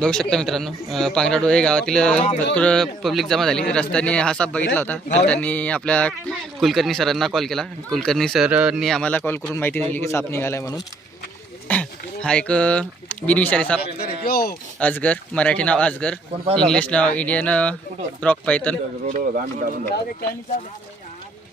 बघू शकता मित्रांनो पांगराडो हे गावातील भरपूर पब्लिक जमा झाली. रस्त्याने हा साप बघितला होता. तर त्यांनी आपल्या कुलकर्णी सरांना कॉल केला. कुलकर्णी सरांनी आम्हाला कॉल करून माहिती दिली की साप निघालाय म्हणून. हा एक बिनविषारी साप. अजगर मराठी नाव अजगर इंग्लिश नाव इंडियन रॉक पायथन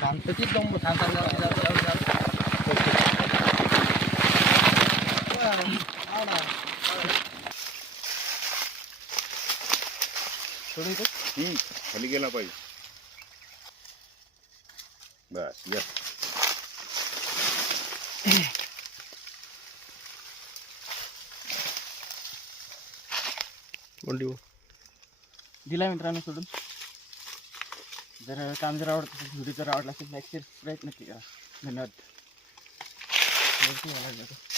थांब, थांब, थांब, थांब, थांब, हम्म, खाली गेला पाहिजे. बस या. दिला मित्रांनो सोडून. जर काम जर आवडत असेल व्हिडिओ जर आवडला असेल लाईक शेअर नक्की करा. धन्यवाद.